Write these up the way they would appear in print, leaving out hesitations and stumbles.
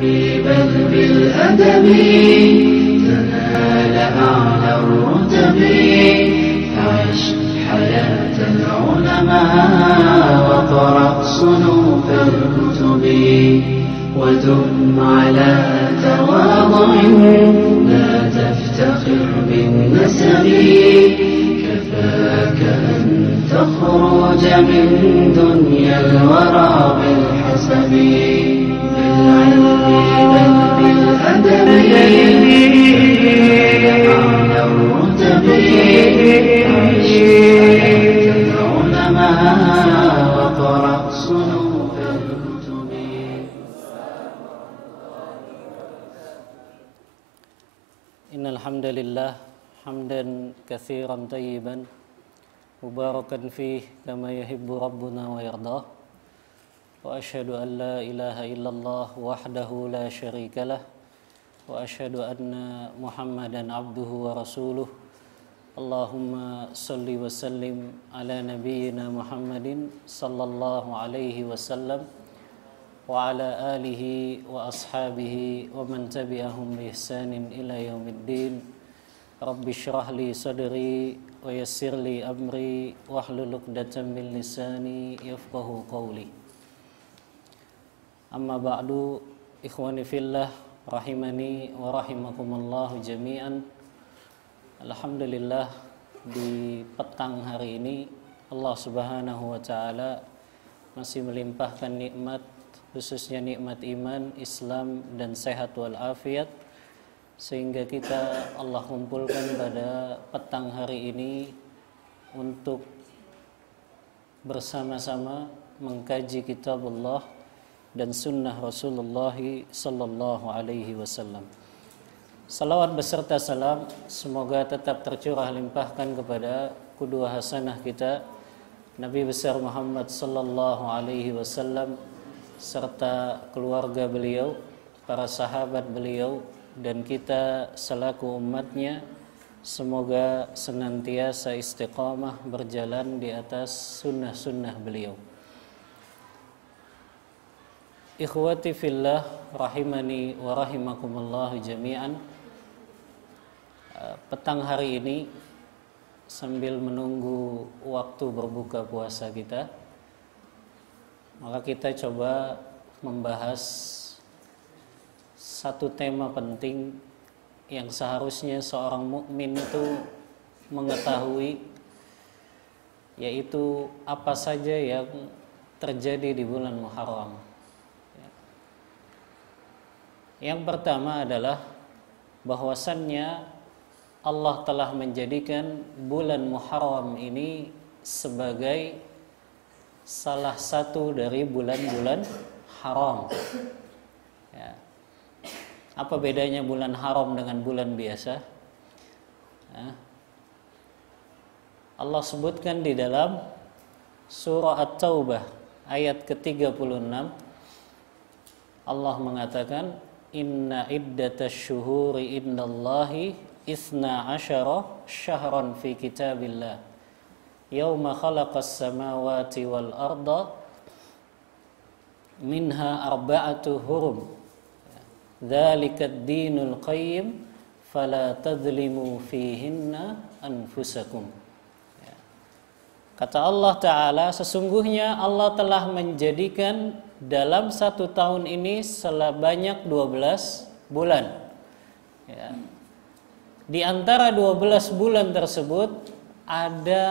بل بالأدب تنال أعلى الرتب فعش حياة العلماء وقرأ صنوف الكتب ودم على تواضع لا تفتخر بالنسب كفاك أن تخرج من دنيا الورى بالحسب بالعلم بل بالأدب على الرتب عيش حياة العلماء وقرأ صنوف الكتب. إن الحمد لله حمدا كثيرا طيبا مباركا فيه كما يحب ربنا ويرضاه وأشهد أن لا إله إلا الله وحده لا شريك له وأشهد أن محمدا عبده ورسوله اللهم صل وسلم على نبينا محمد صلى الله عليه وسلم وعلى آله وأصحابه ومن تبعهم بإحسان إلى يوم الدين رب اشرح لي صدري ويسر لي أمري واحلل عقدة من لساني يفقهوا قولي. Amma ba'du, ikhwani fillah rahimani wa rahimakumullah jami'an. Alhamdulillah, di petang hari ini Allah Subhanahu wa taala masih melimpahkan nikmat, khususnya nikmat iman, Islam dan sehat wal afiat, sehingga kita Allah kumpulkan pada petang hari ini untuk bersama-sama mengkaji kitab Allah dan sunnah Rasulullah sallallahu alaihi wasallam. Salawat beserta salam semoga tetap tercurah limpahkan kepada qudwah hasanah kita Nabi besar Muhammad sallallahu alaihi wasallam serta keluarga beliau, para sahabat beliau dan kita selaku umatnya. Semoga senantiasa istiqamah berjalan di atas sunnah-sunnah beliau. Ikhwati fillah rahimani wa rahimakumullah jami'an. Petang hari ini sambil menunggu waktu berbuka puasa kita, maka kita coba membahas satu tema penting yang seharusnya seorang mukmin itu mengetahui, yaitu apa saja yang terjadi di bulan Muharram. Yang pertama adalah bahwasannya Allah telah menjadikan bulan Muharram ini sebagai salah satu dari bulan-bulan haram. Ya. Apa bedanya bulan haram dengan bulan biasa? Ya. Allah sebutkan di dalam surah At-Taubah ayat ke-36, Allah mengatakan, Inna iddatash syuhuri indallahi isna asyara syahran fi kitabillah Yawma khalaqas samawati wal arda minha arba'atu hurum Dzalikad dinul qayyim fala tadhlimu fihinna anfusakum. Kata Allah Ta'ala, sesungguhnya Allah telah menjadikan dalam satu tahun ini sebanyak 12 bulan. Ya. Di antara 12 bulan tersebut ada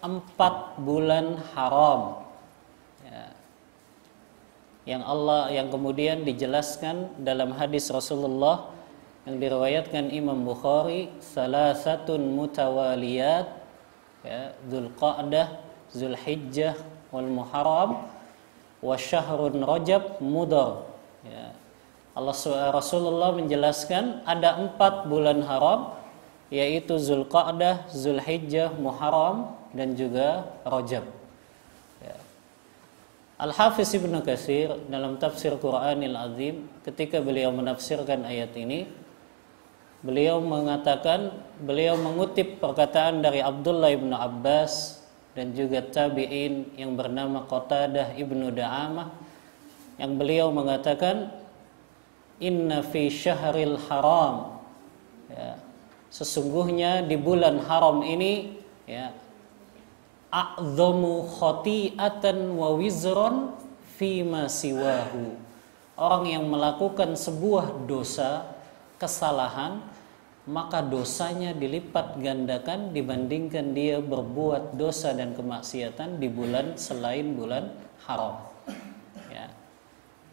4 bulan haram. Ya. Yang kemudian dijelaskan dalam hadis Rasulullah yang diriwayatkan Imam Bukhari, salasatun mutawaliyat, ya, Dzulqa'dah, Dzulhijjah wal Muharram wa syahrun Rajab Mudhar. Ya. Rasulullah menjelaskan ada 4 bulan haram, yaitu Dzulqa'dah, Dzulhijjah, Muharram dan juga Rajab. Ya. Al-Hafiz Ibnu Katsir dalam tafsir Qur'anil Azim ketika beliau menafsirkan ayat ini, beliau mengutip perkataan dari Abdullah ibnu Abbas dan juga tabi'in yang bernama Qatadah ibnu Da'amah, yang beliau mengatakan inna fi syahril haram, ya, sesungguhnya di bulan haram ini, ya, a'dhamu khati'atan wa wizran fima siwahu. Orang yang melakukan sebuah dosa, kesalahan, maka dosanya dilipat gandakan dibandingkan dia berbuat dosa dan kemaksiatan di bulan selain bulan haram. Ya.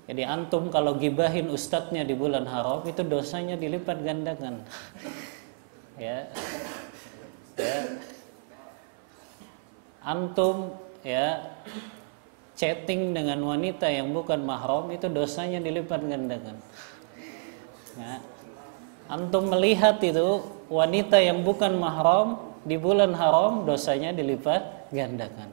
Jadi antum kalau gibahin ustadznya di bulan haram, itu dosanya dilipat gandakan. Ya. Ya. Antum, ya, chatting dengan wanita yang bukan mahram, itu dosanya dilipat gandakan. Ya. Antum melihat itu wanita yang bukan mahram di bulan haram, dosanya dilipat gandakan.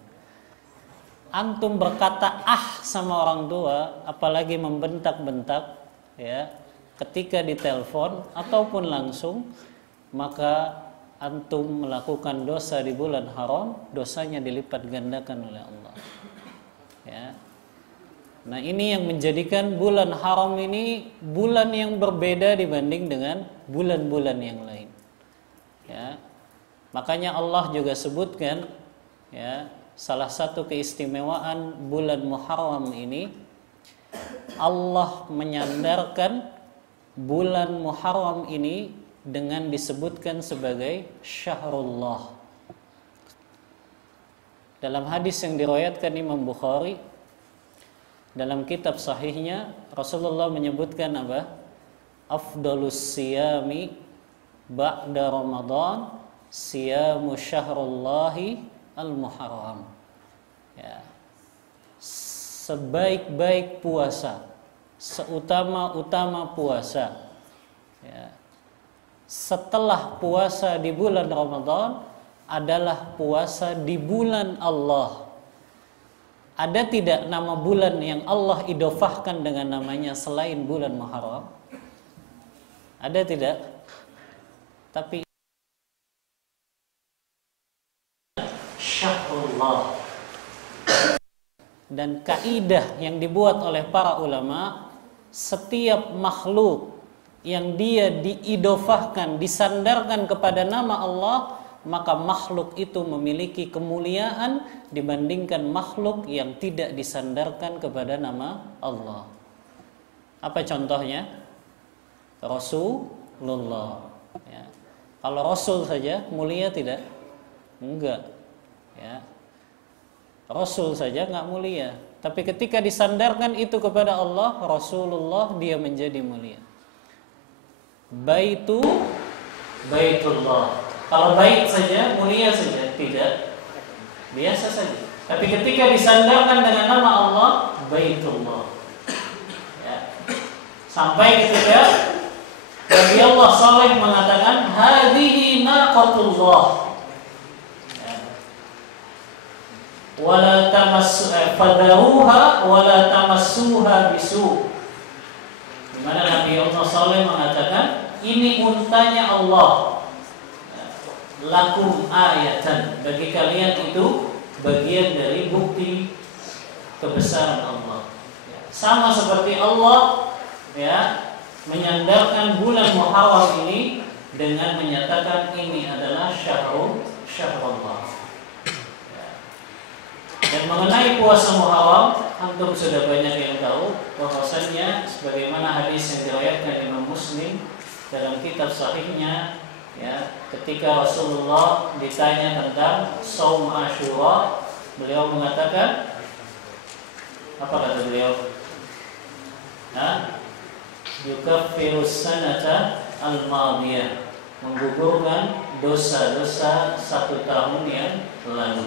Antum berkata sama orang tua, apalagi membentak-bentak, ya, ketika ditelepon ataupun langsung, maka antum melakukan dosa di bulan haram, dosanya dilipat gandakan oleh Allah. Ya. Nah, ini yang menjadikan bulan haram ini bulan yang berbeda dibanding dengan bulan-bulan yang lain. Ya. Makanya Allah juga sebutkan, ya, salah satu keistimewaan bulan Muharram ini, Allah menyandarkan bulan Muharram ini dengan disebutkan sebagai Syahrullah. Dalam hadis yang diriwayatkan Imam Bukhari dalam kitab sahihnya, Rasulullah menyebutkan apa? Afdalus siyami ba'da Ramadan siyamu syahrullahi al-Muharram. Ya. Sebaik-baik puasa, seutama-utama puasa, ya, setelah puasa di bulan Ramadan adalah puasa di bulan Allah. Ada tidak nama bulan yang Allah idofahkan dengan namanya selain bulan Muharram? Ada tidak? Tapi Syahrullah. Dan kaidah yang dibuat oleh para ulama, setiap makhluk yang dia diidofahkan, disandarkan kepada nama Allah, maka makhluk itu memiliki kemuliaan dibandingkan makhluk yang tidak disandarkan kepada nama Allah. Apa contohnya? Rasulullah. Ya. Kalau Rasul saja mulia tidak? Enggak. Ya. Rasul saja enggak mulia. Tapi ketika disandarkan itu kepada Allah, Rasulullah, dia menjadi mulia. Baitullah. Kalau bait saja mulia saja, tidak, biasa saja. Tapi ketika disandarkan dengan nama Allah, Baitullah. Ya. Sampai ketika Nabi Allah Saleh mengatakan, hadihi naqatullah. Ya. Wala fadaruha wala tamassuha bisu. Di mana Nabi Allah Saleh mengatakan, ini untanya Allah. Lakum ayatan, bagi kalian itu bagian dari bukti kebesaran Allah. Sama seperti Allah, ya, menyandarkan bulan Muharram ini dengan menyatakan ini adalah Syahrullah. Dan mengenai puasa Muharram, antum sudah banyak yang tahu bahwasanya sebagaimana hadis yang diriwayatkan Imam Muslim dalam kitab sahihnya, ya, ketika Rasulullah ditanya tentang Shaum Asyura, beliau mengatakan, apa kata beliau? Yukaffirus sanata al-madiyah, menggugurkan dosa-dosa 1 tahun yang lalu.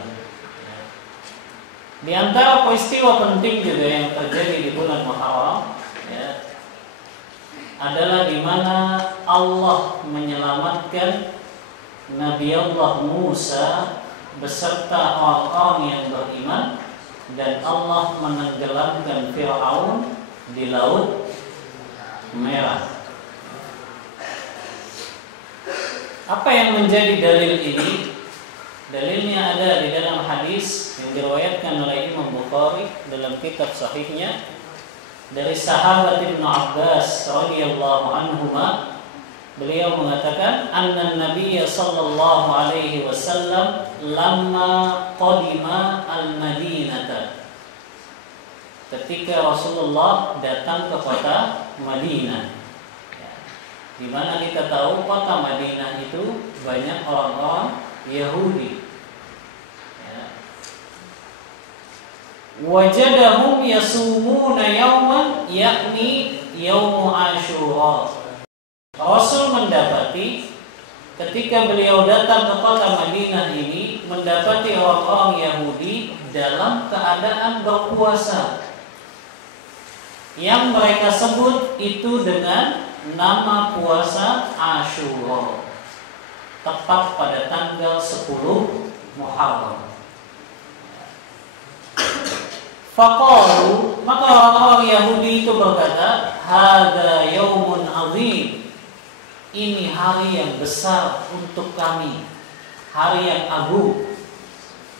Di antara peristiwa penting juga yang terjadi di bulan Muharram, ya, adalah di mana Allah menyelamatkan Nabi Allah Musa beserta orang-orang yang beriman, dan Allah menenggelamkan Fir'aun di Laut Merah. Apa yang menjadi dalil ini? Dalilnya ada di dalam hadis yang diriwayatkan oleh Imam Bukhari dalam kitab sahihnya, dari sahabat Ibnu Abbas radhiyallahu anhuma, beliau mengatakan anna Nabiy sallallahu alaihi wasallam lamma qadima al-Madinata, ketika Rasulullah datang ke kota Madinah, di mana kita tahu kota Madinah itu banyak orang-orang Yahudi. Wajadahum yasumuna yauman yakni yaumu Asyura. Rasul mendapati ketika beliau datang ke kota Madinah ini, mendapati orang-orang Yahudi dalam keadaan berpuasa, yang mereka sebut itu dengan nama puasa Asyura, tepat pada tanggal 10 Muharram. Faqalu, maka orang-orang Yahudi itu berkata, hada yaumun azim, ini hari yang besar untuk kami, hari yang agung.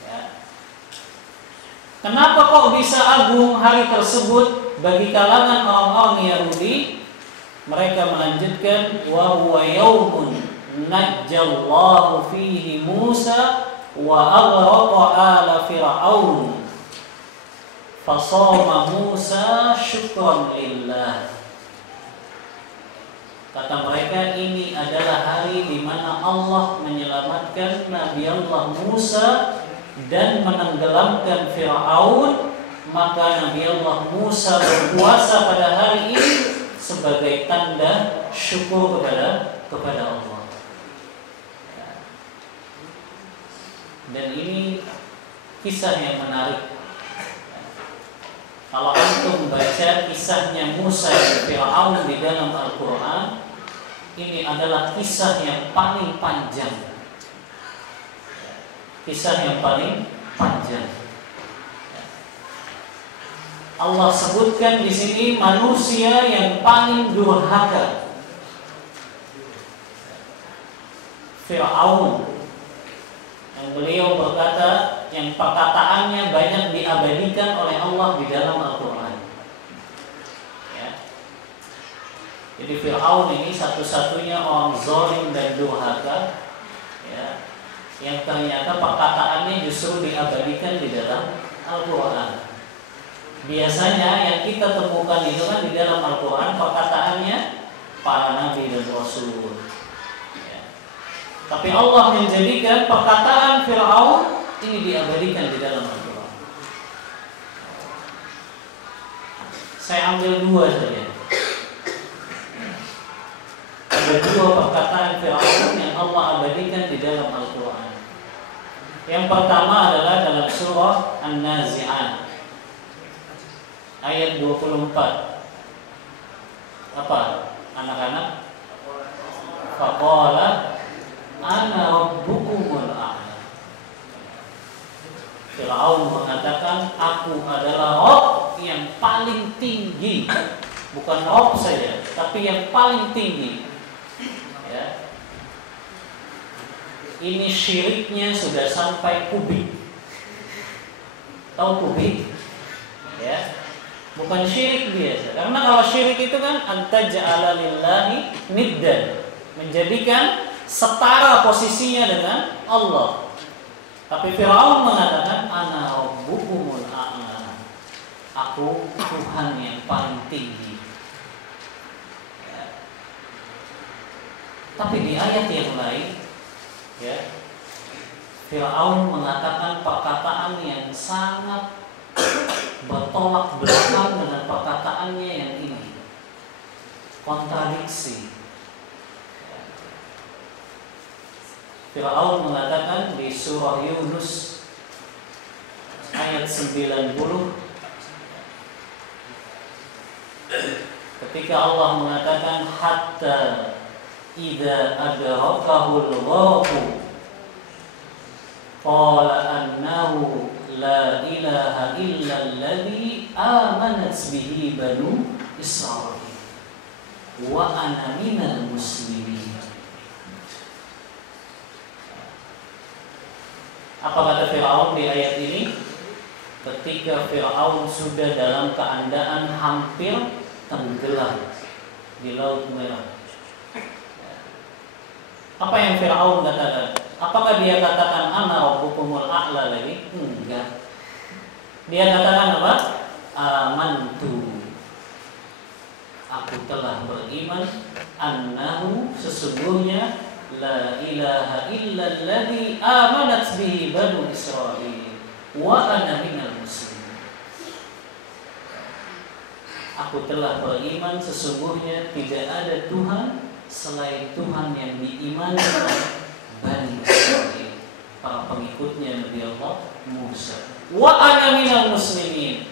Ya. Kenapa kok bisa agung hari tersebut bagi kalangan orang-orang Yahudi? Mereka melanjutkan, wa huwa yaumun najjallahu fihi Musa wa aghraqa ala fir'aun fasoma Musa syukran lillah. Kata mereka, ini adalah hari di mana Allah menyelamatkan Nabi Allah Musa dan menenggelamkan Fir'aun, maka Nabi Allah Musa berpuasa pada hari ini sebagai tanda syukur kepada Allah. Dan ini kisah yang menarik. Kalau antum baca kisahnya Musa dan Fir'aun di dalam Al-Quran, ini adalah kisah yang paling panjang. Kisah yang paling panjang. Allah sebutkan di sini manusia yang paling durhaka, Fir'aun, yang beliau berkata, yang perkataannya banyak diabadikan oleh Allah di dalam Al-Quran. Ya. Jadi Fir'aun ini satu-satunya orang zalim dan durhaka, ya, yang ternyata perkataannya justru diabadikan di dalam Al-Quran. Biasanya yang kita temukan itu kan di dalam Al-Quran perkataannya para nabi dan rasul. Ya. Tapi Allah menjadikan perkataan Fir'aun ini diabadikan di dalam Al-Quran. Saya ambil dua saja. Ada dua perkataan Fir'aun yang Allah abadikan di dalam Al-Quran. Yang pertama adalah dalam surah An-Nazi'at ayat 24. Apa anak-anak? Faqala ana rabbukumul a'la. Fir'aun mengatakan, aku adalah Rabb yang paling tinggi. Bukan Rabb saja, tapi yang paling tinggi. Ya. Ini syiriknya sudah sampai kubik. Tahu kubik? Ya. Bukan syirik biasa. Karena kalau syirik itu kan antaja'ala lillahi niddan, menjadikan setara posisinya dengan Allah. Tapi Fir'aun mengatakan, ana rabbukumul a'la, aku Tuhan yang paling tinggi. Ya. Tapi di ayat yang lain, ya, Fir'aun mengatakan perkataan yang sangat bertolak belakang dengan perkataannya yang ini, kontradiksi. Fir'aun mengatakan di surah Yunus ayat 90, ketika Allah mengatakan hatta idza adrakahul gharq qala annahu la ilaha illa alladhi amanat bihi banu Israil wa ana minal muslimin. Apa kata Fir'aun di ayat ini? ketika Fir'aun sudah dalam keadaan hampir tenggelam di Laut Merah. Apa yang Fir'aun katakan? Apakah dia katakan ana rabbukumul a'la lagi? Enggak. Dia katakan apa? Amantu. Aku telah beriman annahu sesungguhnya la ilaha illalladzi amanat bihi banu Israil wa ana minal muslimin. Aku telah beriman sesungguhnya tidak ada Tuhan selain Tuhan yang diimani oleh Bani Israil, para pengikutnya Nabi Allah Musa. Wa ana minal muslimin.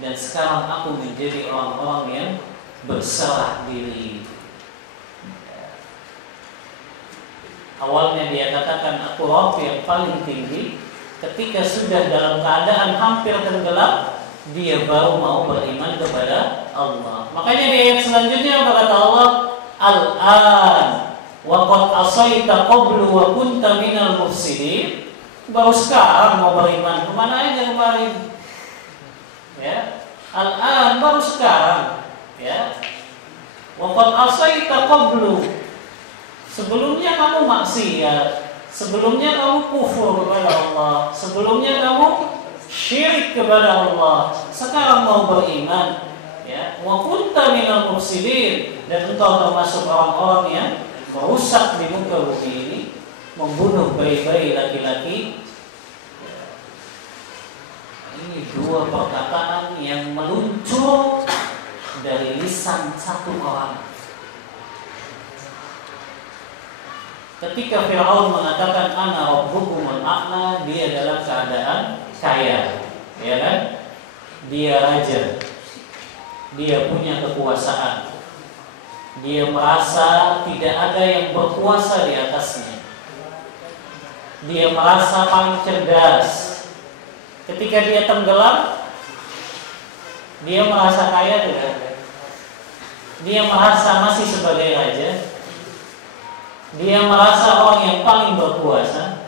Dan sekarang aku menjadi orang-orang yang berserah diri. Awalnya dia katakan aku Rabb yang paling tinggi. Ketika sudah dalam keadaan hampir tenggelam, dia baru mau beriman kepada Allah. Makanya di ayat selanjutnya apa kata Allah? Al-an wa qad asaita qablu wa kunta minal mufsidin. Baru sekarang mau beriman. Kemana aja kemarin? Ya, al-an baru sekarang. Ya, wa qad asaita qablu. Sebelumnya kamu maksiat. Sebelumnya kamu kufur kepada Allah. Sebelumnya kamu syirik kepada Allah. Sekarang mau beriman, ya. Wa kunta minal mufsidin, dan engkau termasuk orang-orang yang merusak di muka bumi ini, membunuh bayi-bayi laki-laki. Ini dua perkataan yang meluncur dari lisan satu orang. Ketika Fir'aun mengatakan ana rabbukumul a'la, dia dalam keadaan kaya, ya kan? Dia raja, dia punya kekuasaan, dia merasa tidak ada yang berkuasa di atasnya, dia merasa paling cerdas. Ketika dia tenggelam, dia merasa kaya tidak? Dia merasa masih sebagai raja. Dia merasa orang yang paling berkuasa.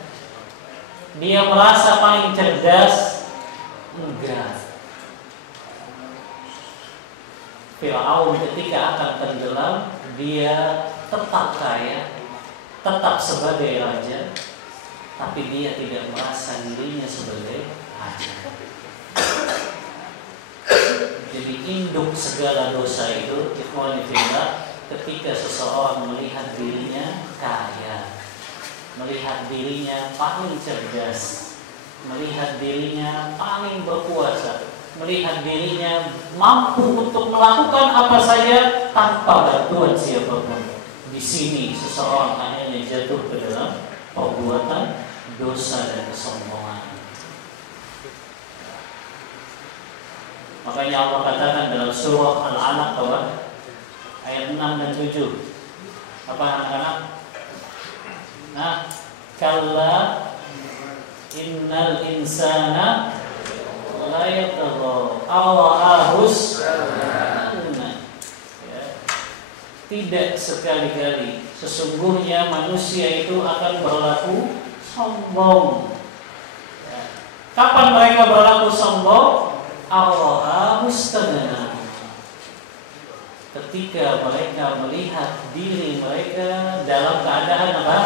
Dia merasa paling cerdas. Enggak. Fir'aun ketika akan tenggelam, dia tetap kaya, tetap sebagai raja, tapi dia tidak merasa dirinya sebagai raja. Jadi induk segala dosa itu, ikhwan fillah, ketika seseorang melihat dirinya kaya, melihat dirinya paling cerdas, melihat dirinya paling berkuasa, melihat dirinya mampu untuk melakukan apa saja tanpa bantuan siapapun. Di sini seseorang akhirnya jatuh ke dalam perbuatan dosa dan kesombongan. Makanya Allah katakan dalam surah Al-Alaq ayat 6 dan 7. Apa anak-anak? Nah, kalla innal insana la yatagha awahus. Tidak sekali-kali sesungguhnya manusia itu akan berlaku sombong. Kapan mereka berlaku sombong? Awahus tadana. Ketika mereka melihat diri mereka dalam keadaan apa?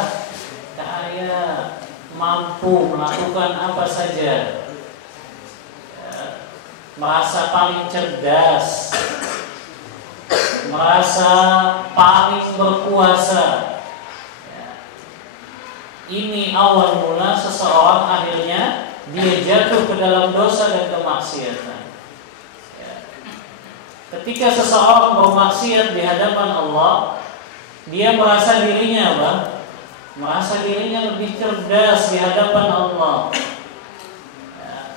Kaya, mampu melakukan apa saja, ya, merasa paling cerdas, merasa paling berkuasa. Ya. Ini awal mula seseorang akhirnya dia jatuh ke dalam dosa dan kemaksiatan. Ketika seseorang bermaksiat di hadapan Allah, dia merasa dirinya apa? Merasa dirinya lebih cerdas di hadapan Allah. Ya.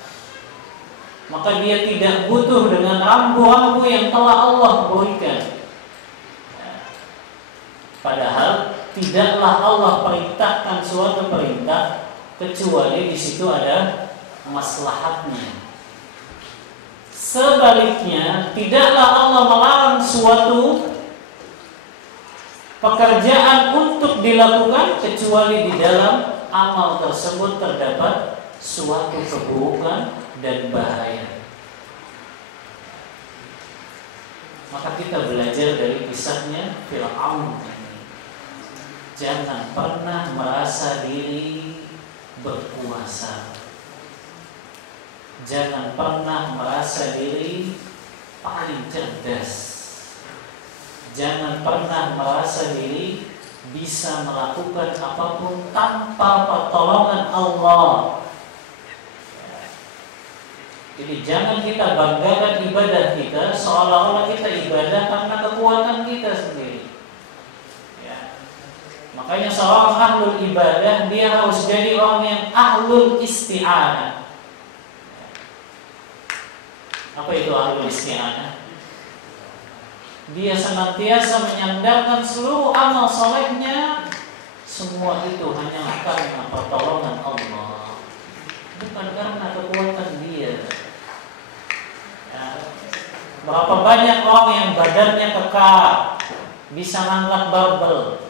Maka dia tidak butuh dengan rambu-rambu yang telah Allah berikan. Ya. Padahal tidaklah Allah perintahkan suatu perintah kecuali di situ ada maslahatnya. Sebaliknya, tidaklah Allah melarang suatu pekerjaan untuk dilakukan kecuali di dalam amal tersebut terdapat suatu keburukan dan bahaya. Maka kita belajar dari kisahnya Fir'aun ini. Jangan pernah merasa diri berkuasa. Jangan pernah merasa diri paling cerdas. Jangan pernah merasa diri bisa melakukan apapun tanpa pertolongan Allah. Jadi jangan kita banggakan ibadah kita seolah-olah kita ibadah karena kekuatan kita sendiri. Ya. Makanya seorang ahlul ibadah dia harus jadi orang yang ahlul isti'anah. Apa itu ahlul isti'anah? Dia senantiasa menyandarkan seluruh amal solehnya, semua itu hanyalah karena pertolongan Allah, bukan karena kekuatan dia. Ya. Berapa banyak orang yang badannya kekar, bisa ngangkat barbel,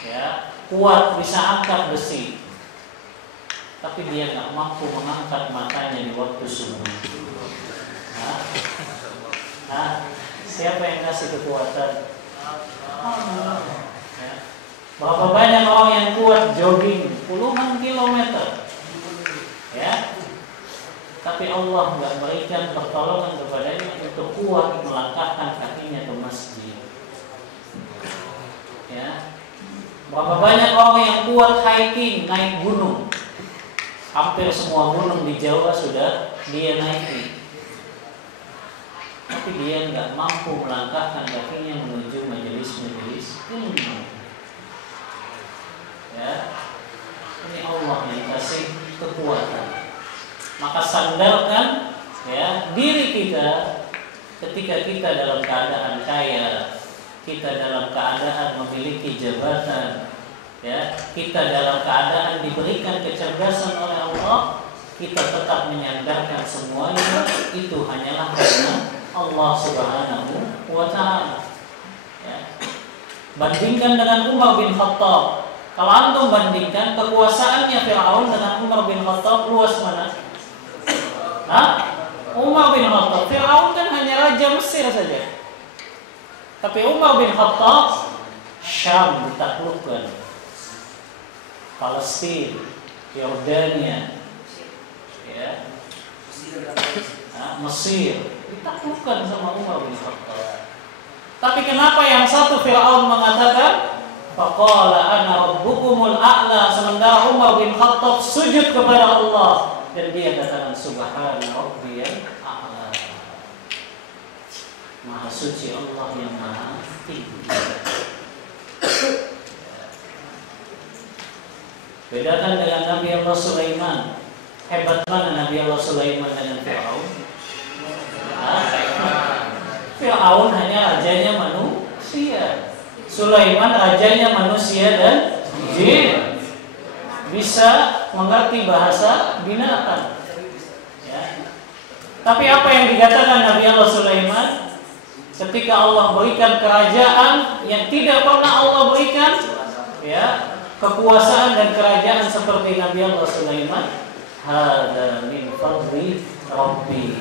ya, kuat, bisa angkat besi, tapi dia nggak mampu mengangkat matanya di waktu subuh. Siapa yang kasih kekuatan? Allah. Ya. Berapa banyak orang yang kuat jogging puluhan kilometer, ya, tapi Allah nggak berikan pertolongan kepadanya untuk kuat melangkahkan kakinya ke masjid. Ya. Berapa banyak orang yang kuat hiking, naik gunung. Hampir semua gunung di Jawa sudah dia naiki, tapi dia nggak mampu melangkahkan kakinya menuju majelis-majelis ilmu. Ya, ini Allah yang kasih kekuatan. Maka sandarkan ya diri kita ketika kita dalam keadaan kaya, kita dalam keadaan memiliki jabatan, ya, kita dalam keadaan diberikan kecerdasan oleh Allah, kita tetap menyandarkan semuanya itu hanyalah karena Allah Subhanahu wa ta'ala. Ya. Bandingkan dengan Umar bin Khattab. Kalau antum bandingkan kekuasaannya Fir'aun dengan Umar bin Khattab, luas mana? Umar bin Khattab, Fir'aun kan hanya raja Mesir saja. Tapi Umar bin Khattab, Syam ditaklukkan, Palestina, Yordania, ya, Mesir ditaklukkan sama Umar bin Khattab. Tapi kenapa yang satu Fir'aun mengatakan faqala ana rabbukumul a'la, sementara Umar bin Khattab sujud kepada Allah dan dia katakan subhana rabbiyal a'la, maha suci Allah yang maha tinggi. Bedakan dengan Nabi Allah Sulaiman. Hebat mana Nabi Allah Sulaiman dengan Fir'aun? Fir'aun hanya rajanya manusia, Sulaiman rajanya manusia dan jin, bisa mengerti bahasa binatang. Ya. Tapi apa yang dikatakan Nabi Allah Sulaiman ketika Allah berikan kerajaan yang tidak pernah Allah berikan, ya, kekuasaan dan kerajaan seperti Nabi Allah Sulaiman. Hada min fadli Rabbi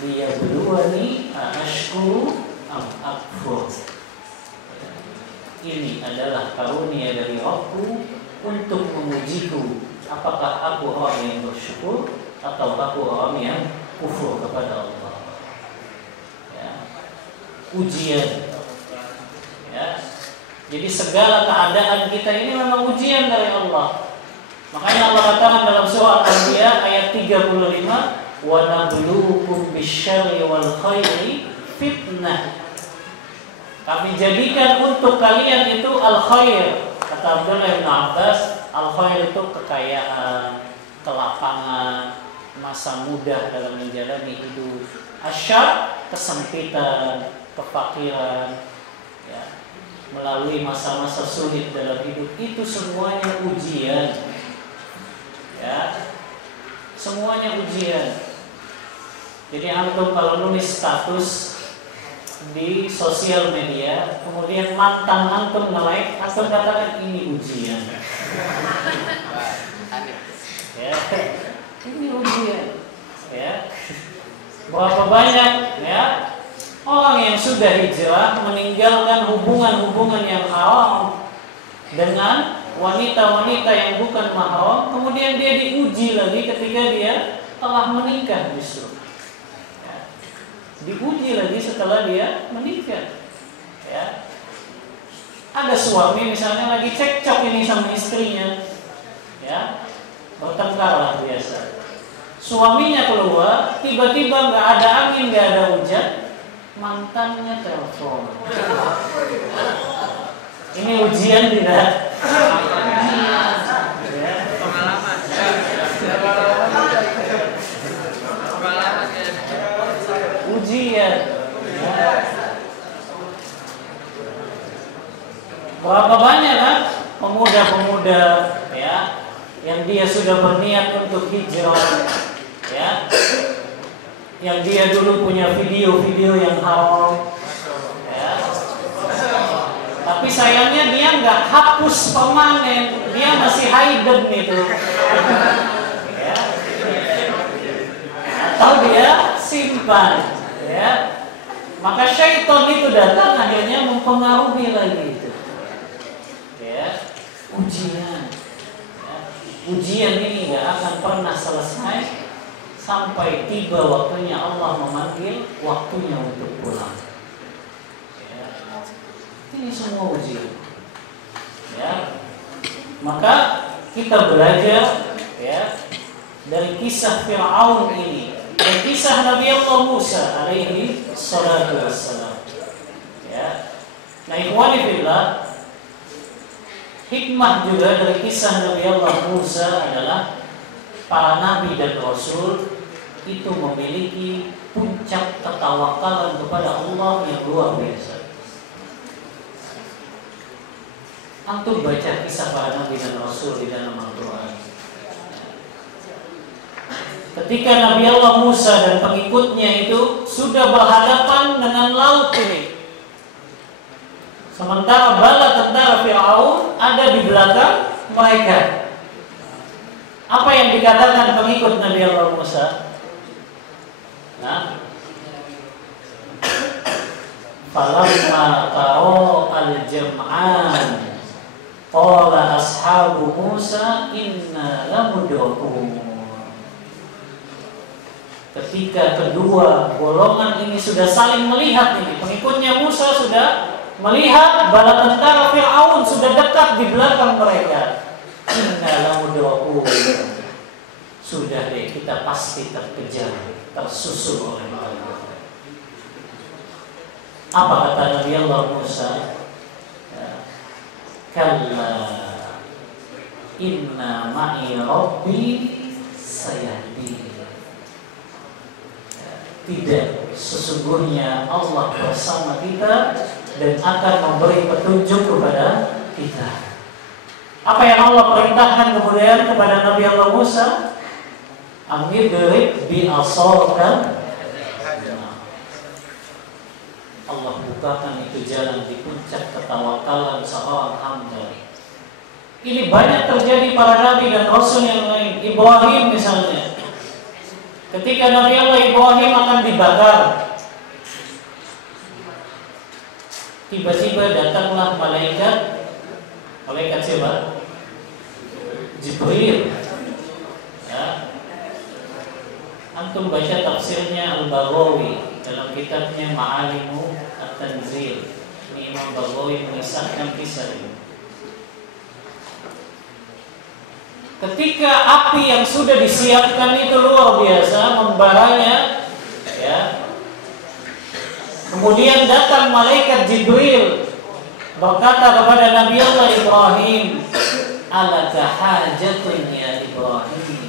liyabluwani ashkuru am akfur. Ini adalah karunia dari Rabbku untuk mengujiku, apakah aku orang yang bersyukur atau aku orang yang kufur kepada Allah. Ya. Ujian. Ya. Jadi segala keadaan kita ini memang ujian dari Allah. Makanya Allah katakan dalam surah Al-Anbiya ayat 35, wa nabluukum bisyarri wal khairi fitnah. Kami jadikan untuk kalian itu al-khair. Kata Abdullah bin Abbas, al-khair itu kekayaan, kelapangan, masa mudah dalam menjalani hidup. Asyar, kesempitan, kefakiran, ya, melalui masa-masa sulit dalam hidup. Itu semuanya ujian. Ya, semuanya ujian. Jadi antum kalau nulis status di sosial media, kemudian mantan antum nge-like, antum katakan ini ujian. Ya, ini ujian. Ya, berapa banyak ya orang yang sudah hijrah meninggalkan hubungan-hubungan yang haram dengan wanita-wanita yang bukan mahram, kemudian dia diuji lagi ketika dia telah menikah justru. Ya, diuji lagi setelah dia menikah. Ya. Ada suami misalnya lagi cekcok ini sama istrinya, ya, bertengkar lah biasa. Suaminya keluar, tiba-tiba nggak ada angin, nggak ada hujan, mantannya telepon. Ini ujian tidak? Ya. Ujian. Ya. Berapa banyak kan pemuda-pemuda ya yang dia sudah berniat untuk hijrah, ya, yang dia dulu punya video-video yang haram, ya, tapi sayangnya dia nggak hapus permanen, dia masih hidden itu, ya, atau dia simpan, ya, maka syaitan itu datang akhirnya mempengaruhi lagi itu, ya, ujian. Ujian ini gak akan pernah selesai sampai tiba waktunya Allah memanggil waktunya untuk pulang. Ya. Ini semua ujian. Ya. Maka kita belajar ya dari kisah Fir'aun ini, dan kisah Nabi Allah Musa alaihi salatu wassalam. Ya. Nah, ikhwani fillah, hikmah juga dari kisah Nabi Allah Musa adalah para nabi dan rasul itu memiliki puncak ketawakalan kepada Allah yang luar biasa. Antum baca kisah para nabi dan rasul di dalam Al-Quran. Ketika Nabi Allah Musa dan pengikutnya itu sudah berhadapan dengan laut ini, sementara bala tentara Fir'aun ada di belakang mereka. Apa yang dikatakan pengikut Nabi Allah Musa? Nah, falamma taro al-jam'an qala ashabu Musa inna lamudrakun. Ketika kedua golongan ini sudah saling melihat ini, pengikutnya Musa sudah melihat bala tentara Fir'aun sudah dekat di belakang mereka. Inna lamudrakun. Sudah deh, kita pasti terkejar, tersusul oleh mereka. Apa kata Nabi Allah Musa? Kalla inna ma'i rabbi sayahdi. Tidak, sesungguhnya Allah bersama kita dan akan memberi petunjuk kepada kita. Apa yang Allah perintahkan kemudian kepada Nabi Allah Musa? Amir derib bi asalkan. Allah bukakan itu jalan di puncak ketawakalan seorang hamba. Ini banyak terjadi para nabi dan rasul yang lain. Ibrahim misalnya, ketika Nabi Allah Ibrahim akan dibakar, tiba-tiba datanglah malaikat siapa? Jibril. Ya. Antum baca tafsirnya Al-Baghawi dalam kitabnya Ma'alimu At-Tanzil. Ini Imam Baghawi mengisahkan kisah ini. Ketika api yang sudah disiapkan itu luar biasa membaranya, ya. Kemudian datang malaikat Jibril berkata kepada Nabi Allah Ibrahim, alaka hajatun ya Ibrahim.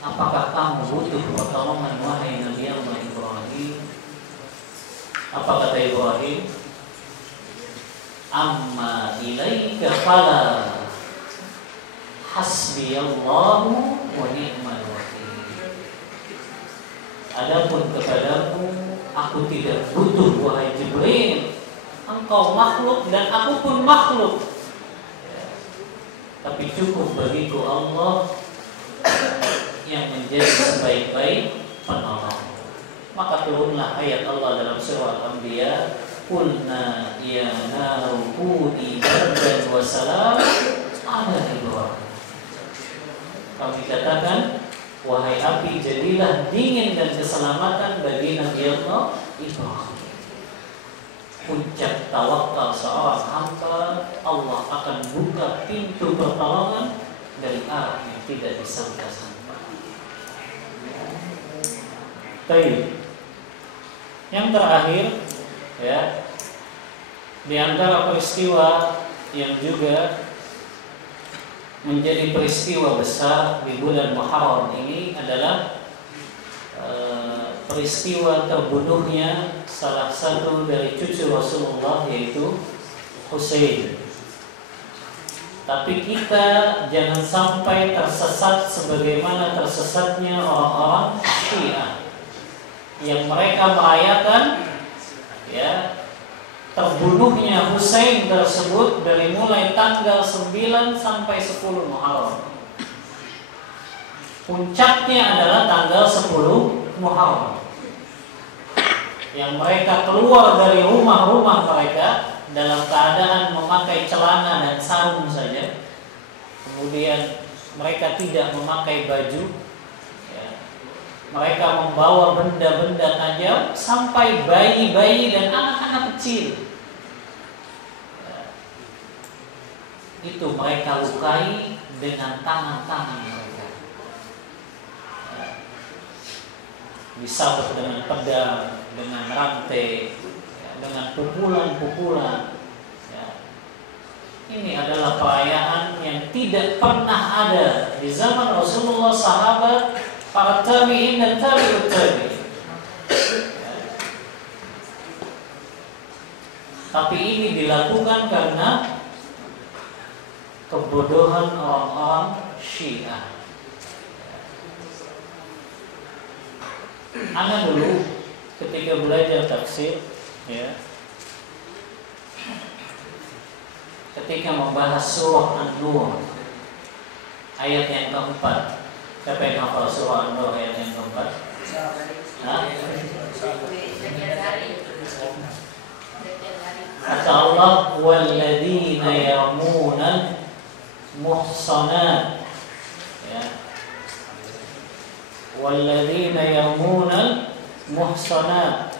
Apakah kamu butuh pertolongan wahai Nabi Allah Ibrahim? Apa kata Ibrahim? Amma ilaika fala hasbiyallahu wa ni'mal wakil. Adapun kepadaku, aku tidak butuh wahai Jibril. Engkau makhluk dan aku pun makhluk. tapi cukup bagiku Allah yang menjadi sebaik-baik penolong. Maka turunlah ayat Allah dalam surah Al-Anbiya, qulna ya naru kuni bardan wa salam ala Ibrahim. Kami katakan, wahai api, jadilah dingin dan keselamatan bagi Nabi Allah Ibrahim. Puncak tawakal seorang hamba, Allah akan buka pintu pertolongan dari arah yang tidak disangka-sangka. Baik. Yang terakhir, ya, di antara peristiwa yang juga menjadi peristiwa besar di bulan Muharram ini adalah peristiwa terbunuhnya salah satu dari cucu Rasulullah, yaitu Husain. Tapi kita jangan sampai tersesat sebagaimana tersesatnya orang-orang Syiah yang mereka merayakan, ya, terbunuhnya Husain tersebut dari mulai tanggal 9 sampai 10 Muharram. Puncaknya adalah tanggal 10 Muharram, yang mereka keluar dari rumah-rumah mereka dalam keadaan memakai celana dan sarung saja. Kemudian mereka tidak memakai baju, ya. Mereka membawa benda-benda tajam sampai bayi-bayi dan anak-anak kecil, ya. Itu mereka lukai dengan tangan-tangan mereka, ya. Disabet dengan pedang, dengan rantai, ya, dengan pukulan-pukulan, ya. Ini adalah perayaan yang tidak pernah ada di zaman Rasulullah, sahabat, para tabi'in dan tabi'ut tabi'in, ya. Tapi ini dilakukan karena kebodohan orang-orang Syiah. Ana dulu ketika belajar tafsir, ya, ketika membahas surah An-Nur ayat yang keempat, siapa yang hafal surah An-Nur ayat yang keempat? Kata Allah, walladzina yarmuna muhsanat, ya, walladzina yarmuna muhsanat,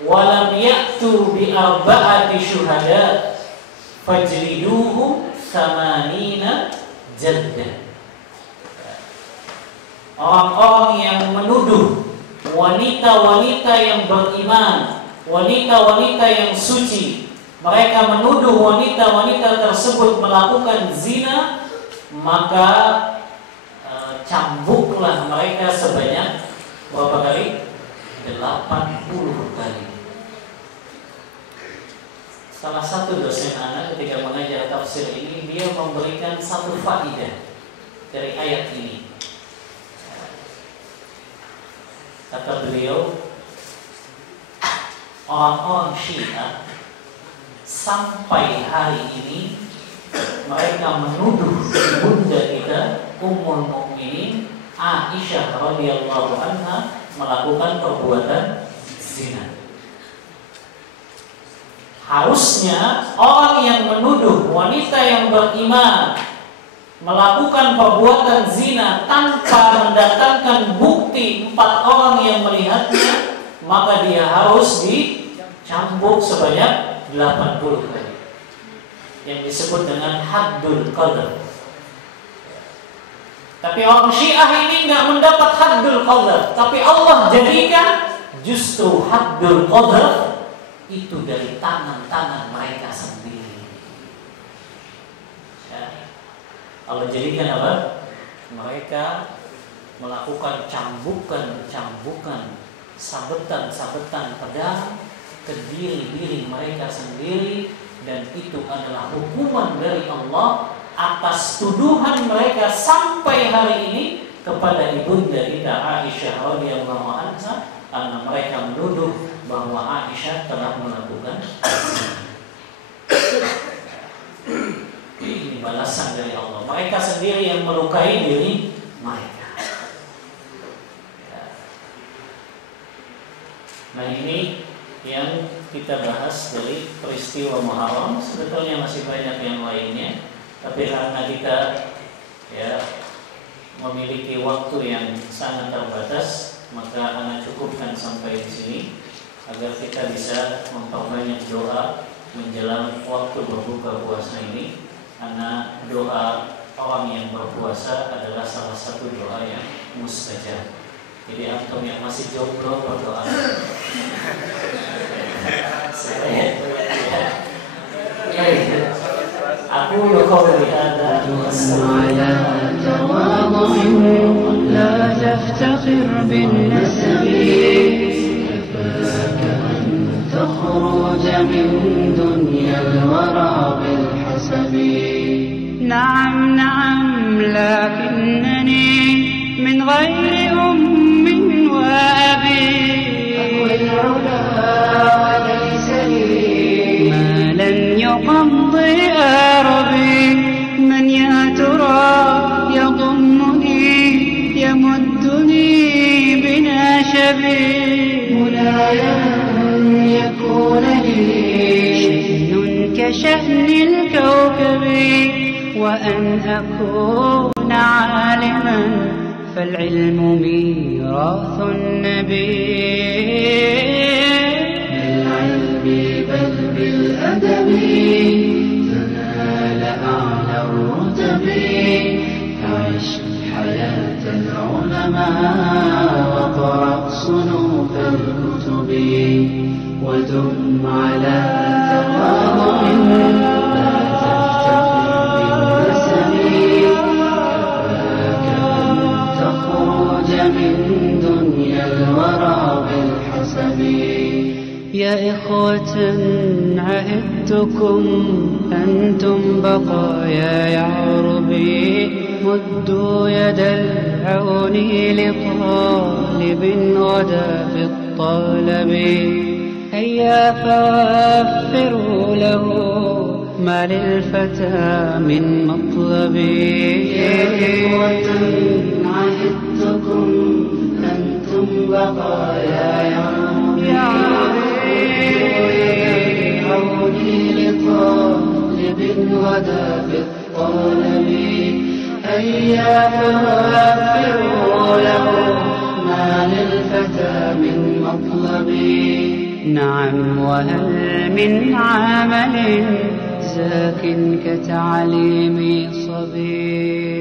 walam ya'tu bi arba'ati syuhada fajliduhum samanina jaddah. Orang-orang yang menuduh wanita-wanita yang beriman, wanita-wanita yang suci, mereka menuduh wanita-wanita tersebut melakukan zina, maka cambuklah mereka sebanyak berapa kali? 80 kali. Salah satu dosen anak ketika mengajar tafsir ini, dia memberikan satu faedah dari ayat ini. Kata beliau, orang-orang Syiah sampai hari ini mereka menuduh bunda kita Ummul Mukminin Aisyah radhiyallahu anha melakukan perbuatan zina. Harusnya orang yang menuduh wanita yang beriman melakukan perbuatan zina tanpa mendatangkan bukti 4 orang yang melihatnya, maka dia harus dicambuk sebanyak 80 kali, yang disebut dengan haddul qadar. Tapi orang Syiah ini nggak mendapat haddul qadar, tapi Allah jadikan justru haddul qadar itu dari tangan-tangan mereka sendiri. Allah jadikan apa? Mereka melakukan cambukan-cambukan, sabetan-sabetan pedang ke diri-diri mereka sendiri, dan itu adalah hukuman dari Allah atas tuduhan mereka sampai hari ini kepada ibunda kita Aisyah radhiyallahu anha, karena mereka menuduh bahwa Aisyah telah melakukan ini balasan dari Allah. Mereka sendiri yang melukai diri mereka. Nah, ini yang kita bahas dari peristiwa Muharram. Sebetulnya masih banyak yang lainnya, tapi karena kita memiliki waktu yang sangat terbatas, maka anak cukupkan sampai di sini agar kita bisa memperbanyak doa menjelang waktu berbuka puasa ini. Karena doa orang yang berpuasa adalah salah satu doa yang mustajab. Jadi antum yang masih jomblo berdoa. Aku qouli hadza على تواضع لا تفتخر بالنسب كفاك أن تخرج من دنيا الورى بالحسب نعم نعم لكنني من غير أم وأبي أهوي العلا وليس لي ما لن يقضي أربي من يا ترى يضمني يمدني بناشبي مناي أن يكون لي شأن كشأن الكوكب وأن أكون عالما فالعلم ميراث النبي بالعلم بل بالأدب تنال أعلى الرتب فعش حياة العلماء وقرأ صنوف الكتب ودم على تواضع لا تفتخر بالنسب كفاك أن تخرج من دنيا الورى بالحسب يا إخوة عهدتكم أنتم بقايا يعربي مدوا يد العون لطالب غدا في الطلب هيا فوفروا له ما للفتى من مطلب يا إخوة عهدتكم أنتم بقايا يعربي لطالب غدا في الطلب هيا فوفروا له ما للفتى من مطلب نعم وهل من عمل زاك كتعليم صبي